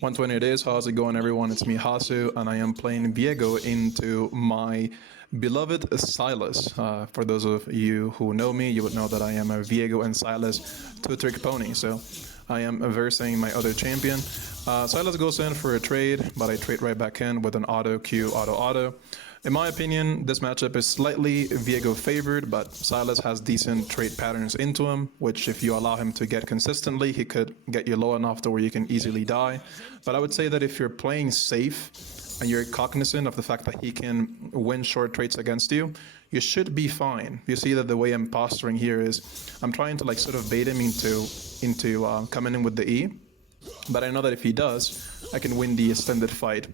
120 it is. How's it going, everyone? It's me, Hasu, and I am playing Viego into my beloved Sylas. For those of you who know me, you would know that I am a Viego and Sylas two-trick pony. So I am versing my other champion. Sylas goes in for a trade, but I trade right back in with an auto Q, auto. In my opinion, this matchup is slightly Viego favored, but Sylas has decent trade patterns into him, which if you allow him to get consistently, he could get you low enough to where you can easily die. But I would say that if you're playing safe and you're cognizant of the fact that he can win short trades against you, you should be fine. You see that the way I'm posturing here is I'm trying to sort of bait him into coming in with the E, but I know that if he does, I can win the extended fight.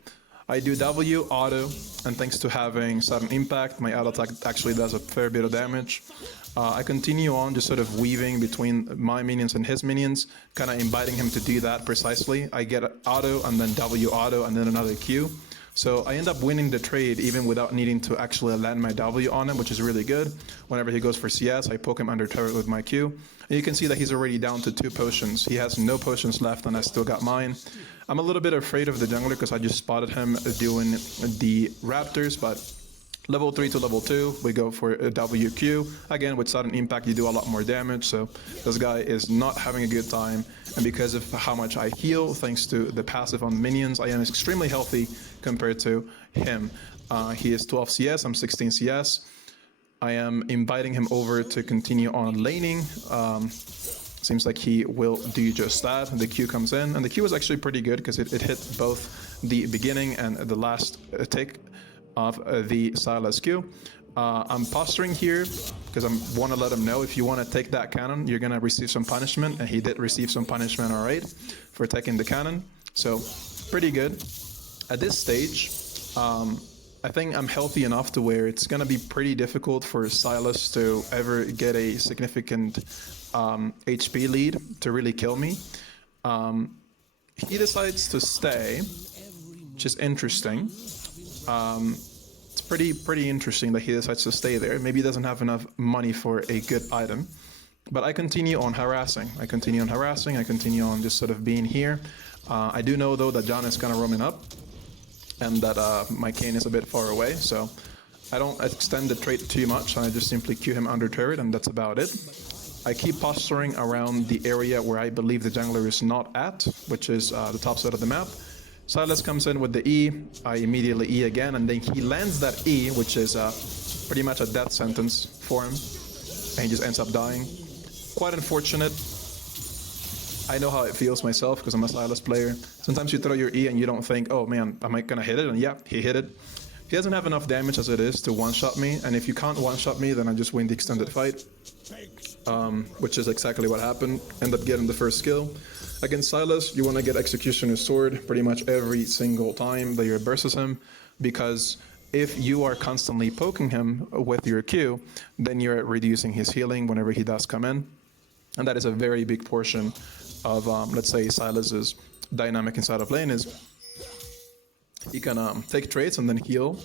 I do W, auto, and thanks to having sudden impact, my auto attack actually does a fair bit of damage. I continue on just sort of weaving between my minions and his minions, kind of inviting him to do that precisely. I get auto and then W auto and then another Q. So I end up winning the trade even without needing to actually land my W on him, which is really good. Whenever he goes for CS, I poke him under turret with my Q. And you can see that he's already down to 2 potions. He has no potions left and I still got mine. I'm a little bit afraid of the jungler because I just spotted him doing the Raptors, but level 3 to level 2, we go for a WQ. Again, with sudden impact, you do a lot more damage, so this guy is not having a good time. And because of how much I heal, thanks to the passive on minions, I am extremely healthy compared to him. He is 12 CS, I'm 16 CS. I am inviting him over to continue on laning. Seems like he will do just that. The Q comes in, and the Q was actually pretty good because it hit both the beginning and the last tick of the Sylas Q. I'm posturing here because I want to let him know if you want to take that cannon, you're going to receive some punishment, and he did receive some punishment, alright, for taking the cannon. So, pretty good. At this stage, I think I'm healthy enough to where it's going to be pretty difficult for Sylas to ever get a significant HP lead to really kill me. He decides to stay, which is interesting. It's pretty interesting that he decides to stay there. Maybe he doesn't have enough money for a good item. But I continue on harassing. I continue on just sort of being here. I do know though that John is kind of roaming up and that my Kayn is a bit far away, so I don't extend the trait too much, and I just simply Q him under turret, and that's about it. I keep posturing around the area where I believe the jungler is not at, which is the top side of the map. Sylas comes in with the E, I immediately E again, and then he lands that E, which is pretty much a death sentence for him, and he just ends up dying. Quite unfortunate. I know how it feels myself because I'm a Sylas player. Sometimes you throw your E and you don't think, oh man, am I gonna hit it? And yeah, he hit it. He doesn't have enough damage as it is to one-shot me, and if you can't one-shot me, then I just win the extended fight. Which is exactly what happened. End up getting the first kill. Against Sylas, you want to get Executioner's Sword pretty much every single time that you're versus him, because if you are constantly poking him with your Q, then you're reducing his healing whenever he does come in. And that is a very big portion of, let's say, Sylas's dynamic inside of lane is he can take trades and then heal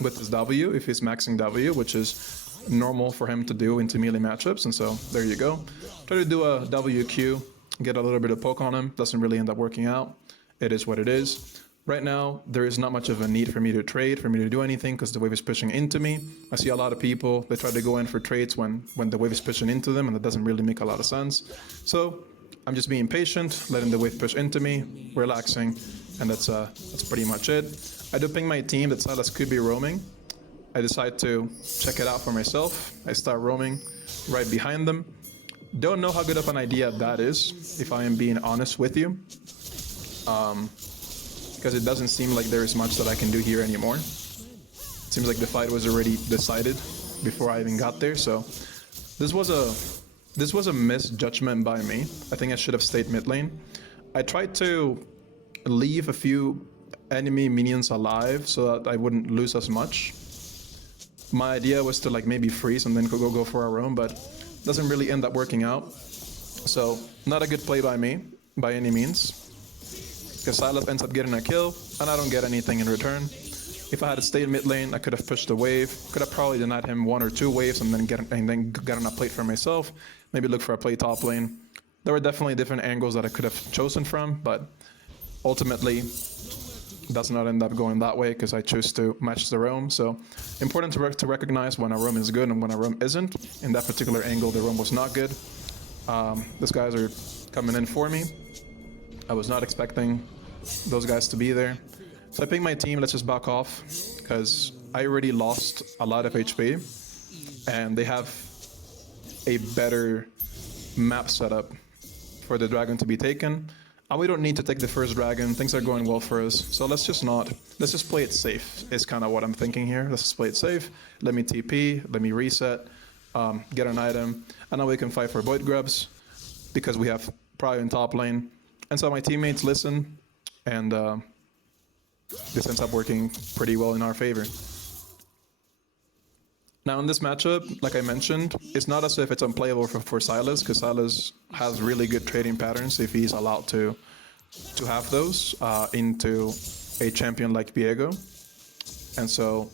with his W if he's maxing W, which is normal for him to do into melee matchups. And so there you go. Try to do a WQ, get a little bit of poke on him. Doesn't really end up working out. It is what it is. Right now, there is not much of a need for me to trade, for me to do anything, because the wave is pushing into me. I see a lot of people, they try to go in for trades when the wave is pushing into them, and that doesn't really make a lot of sense. So I'm just being patient, letting the wave push into me, relaxing, and that's pretty much it. I do ping my team that Sylas could be roaming. I decide to check it out for myself. I start roaming right behind them. Don't know how good of an idea that is, if I am being honest with you. Because it doesn't seem like there is much that I can do here anymore. It seems like the fight was already decided before I even got there, so this was a misjudgment by me. I think I should have stayed mid lane. I tried to leave a few enemy minions alive so that I wouldn't lose as much. My idea was to maybe freeze and then go for our own, but doesn't really end up working out. So not a good play by me, by any means. Because Sylas ends up getting a kill, and I don't get anything in return. If I had stayed mid lane, I could have pushed the wave. Could have probably denied him 1 or 2 waves and then gotten a plate for myself. Maybe look for a play top lane. There were definitely different angles that I could have chosen from, but Ultimately, does not end up going that way because I choose to match the roam. So important to recognize when a roam is good and when a roam isn't. In that particular angle, the roam was not good. These guys are coming in for me. I was not expecting those guys to be there. So I pick my team, let's just back off because I already lost a lot of HP and they have a better map setup for the dragon to be taken. And we don't need to take the first dragon. Things are going well for us. So let's just play it safe is kind of what I'm thinking here. Let's just play it safe. Let me TP, let me reset, get an item. And now we can fight for void grubs because we have Prio in top lane. And so my teammates listen and this ends up working pretty well in our favor. Now in this matchup, like I mentioned, it's not as if it's unplayable for Sylas, because Sylas has really good trading patterns if he's allowed to have those into a champion like Viego. And so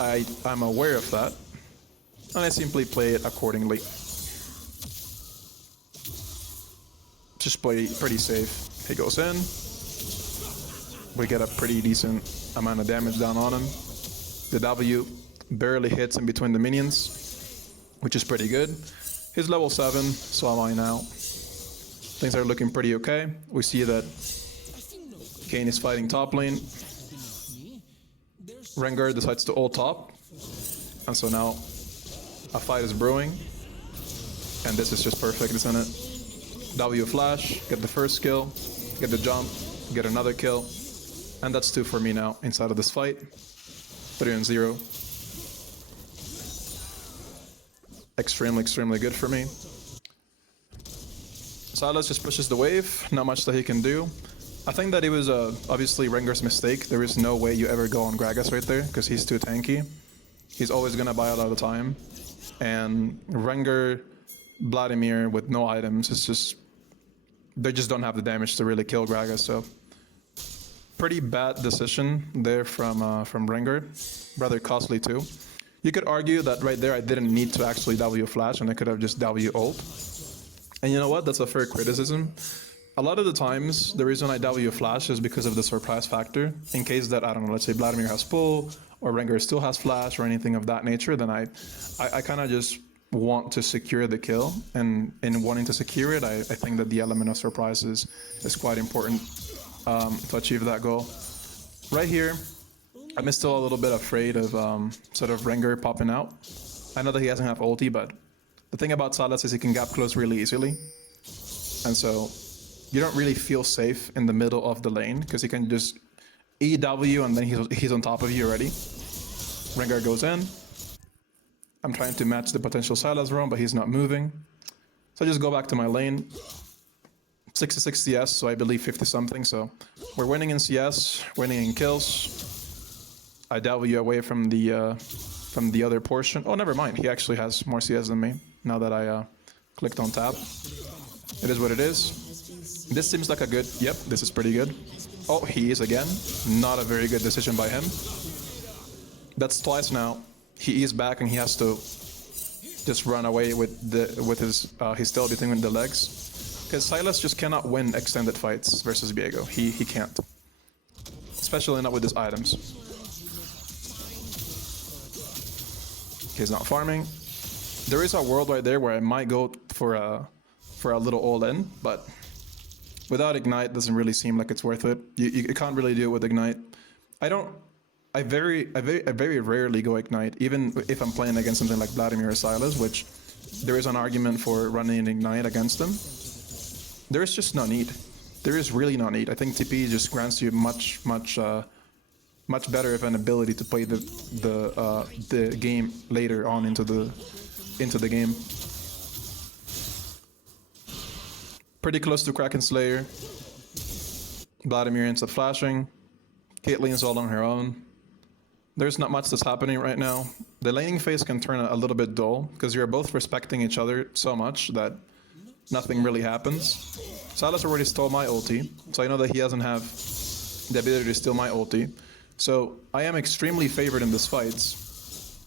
I'm aware of that, and I simply play it accordingly. Just play pretty safe. He goes in. We get a pretty decent amount of damage down on him. The W barely hits in between the minions, which is pretty good. He's level 7, so am I now. Things are looking pretty okay. We see that Kayn is fighting top lane. Rengar decides to ult top. And so now a fight is brewing. And this is just perfect, isn't it? W flash, get the first kill, get the jump, get another kill. And that's 2 for me now inside of this fight. 3-0. Extremely good for me. Sylas just pushes the wave, not much that he can do. I think that it was obviously Rengar's mistake. There is no way you ever go on Gragas right there, because he's too tanky. He's always gonna buy a lot of time. And Rengar, Vladimir with no items, it's just... they just don't have the damage to really kill Gragas, so... pretty bad decision there from Rengar. Rather costly too. You could argue that right there I didn't need to actually W flash and I could have just W ult. And you know what? That's a fair criticism. A lot of the times, the reason I W flash is because of the surprise factor. In case that, I don't know, let's say Vladimir has pull, or Rengar still has flash, or anything of that nature, then I kind of just want to secure the kill. And in wanting to secure it, I think that the element of surprise is quite important to achieve that goal. Right here, I'm still a little bit afraid of sort of Rengar popping out. I know that he doesn't have ulti, but the thing about Sylas is he can gap close really easily. And so you don't really feel safe in the middle of the lane, because he can just EW and then he's on top of you already. Rengar goes in. I'm trying to match the potential Sylas roam, but he's not moving. So I just go back to my lane. 66 CS, so I believe 50 something, so we're winning in CS, winning in kills. I W away from the other portion. Oh, never mind, he actually has more CS than me, now that I clicked on tab. It is what it is. This seems like a good, yep, this is pretty good. Oh, he is again. Not a very good decision by him. That's twice now. He is back and he has to just run away with his tail between the legs. Because Sylas just cannot win extended fights versus Viego. He can't. Especially not with his items. He's not farming. There is a world right there where I might go for a little all-in, but without Ignite doesn't really seem like it's worth it. You can't really do it with Ignite. I very rarely go Ignite, even if I'm playing against something like Vladimir or Sylas, which there is an argument for running an Ignite against them. There is just no need. There is really no need. I think TP just grants you much better of an ability to play the game later on into the game. Pretty close to Kraken Slayer. Vladimir ends up flashing. Caitlyn's all on her own. There's not much that's happening right now. The laning phase can turn a little bit dull because you're both respecting each other so much that nothing really happens. Sylas already stole my ulti, so I know that he doesn't have the ability to steal my ulti. So I am extremely favored in this fight.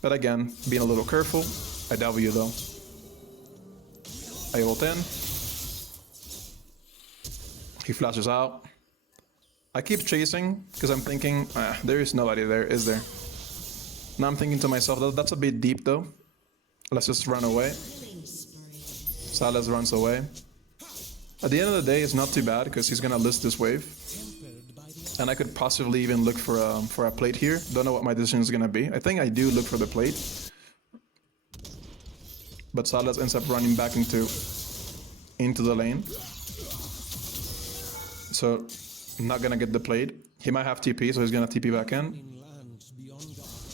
But again, being a little careful, I W though. I ult in. He flashes out. I keep chasing because I'm thinking, there is nobody there, is there? Now I'm thinking to myself, that's a bit deep though. Let's just run away. Sylas runs away. At the end of the day, it's not too bad because he's gonna list this wave. And I could possibly even look for a plate here. Don't know what my decision is gonna be. I think I do look for the plate. But Sylas ends up running back into the lane. So, I'm not gonna get the plate. He might have TP, so he's gonna TP back in.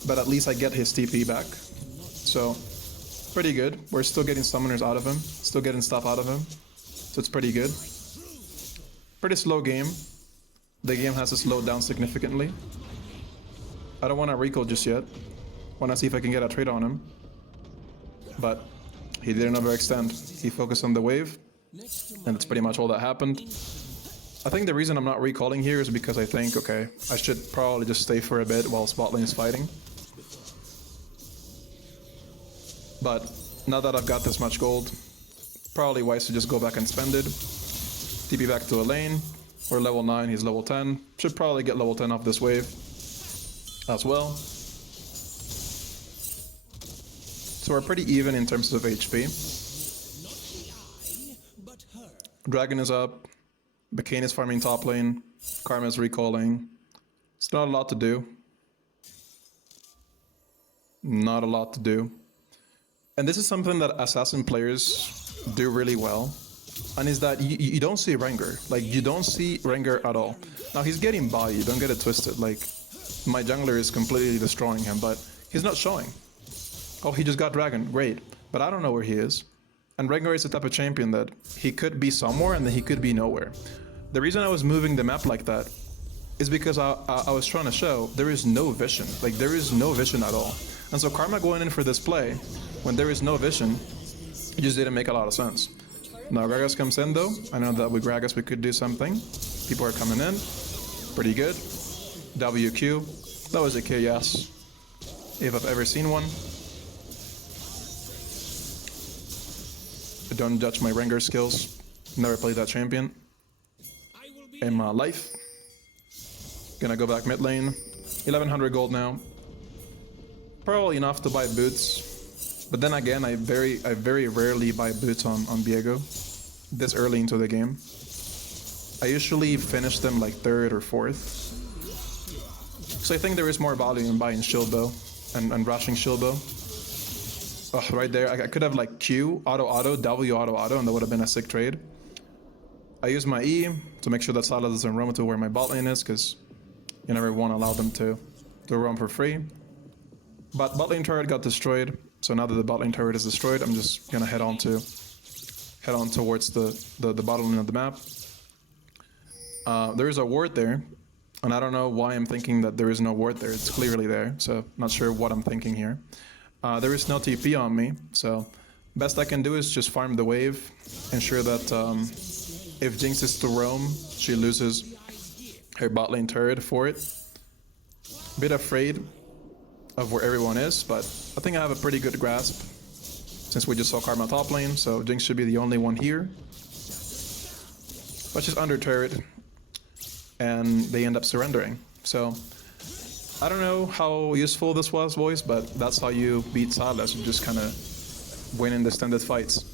But at least I get his TP back. So, pretty good. We're still getting summoners out of him. Still getting stuff out of him. So it's pretty good. Pretty slow game. The game has to slow down significantly. I don't want to recall just yet. Want to see if I can get a trade on him. But he didn't overextend. He focused on the wave. And that's pretty much all that happened. I think the reason I'm not recalling here is because I think, okay, I should probably just stay for a bit while bot lane is fighting. But now that I've got this much gold, probably wise to just go back and spend it. TP back to a lane. We're level 9, he's level 10. Should probably get level 10 off this wave as well. So we're pretty even in terms of HP. Dragon is up. Bacane is farming top lane. Karma is recalling. It's not a lot to do. Not a lot to do. And this is something that Assassin players do really well. And is that you don't see Rengar. Like, you don't see Rengar at all. Now, he's getting bodied, don't get it twisted. Like, my jungler is completely destroying him, but he's not showing. Oh, he just got Dragon, great. But I don't know where he is. And Rengar is the type of champion that he could be somewhere and then he could be nowhere. The reason I was moving the map like that is because I was trying to show there is no vision. Like, there is no vision at all. And so Karma going in for this play, when there is no vision, it just didn't make a lot of sense. Now Gragas comes in though. I know that with Gragas we could do something. People are coming in. Pretty good. WQ. That was a KS. If I've ever seen one. Don't judge my Rengar skills. Never played that champion in my life. Gonna go back mid lane. 1100 gold now. Probably enough to buy boots. But then again, I very rarely buy boots on Viego this early into the game. I usually finish them like 3rd or 4th. So I think there is more value in buying shield bow and rushing shield bow. Oh, right there, I could have like Q, auto, W, auto, and that would have been a sick trade. I use my E to make sure that Sylas doesn't roam to where my bot lane is, because you never want to allow them to roam for free. But bot lane turret got destroyed. So now that the bot lane turret is destroyed, I'm just gonna head on towards the bottom lane of the map. There is a ward there, and I don't know why I'm thinking that there is no ward there. It's clearly there, so not sure what I'm thinking here. There is no TP on me, so best I can do is just farm the wave, ensure that if Jinx is to roam, she loses her bot lane turret for it. Bit afraid of where everyone is, but I think I have a pretty good grasp since we just saw Karma top lane, so Jinx should be the only one here. But she's under turret, and they end up surrendering. So I don't know how useful this was, boys, but that's how you beat Sylas. You just kind of win in the standard fights.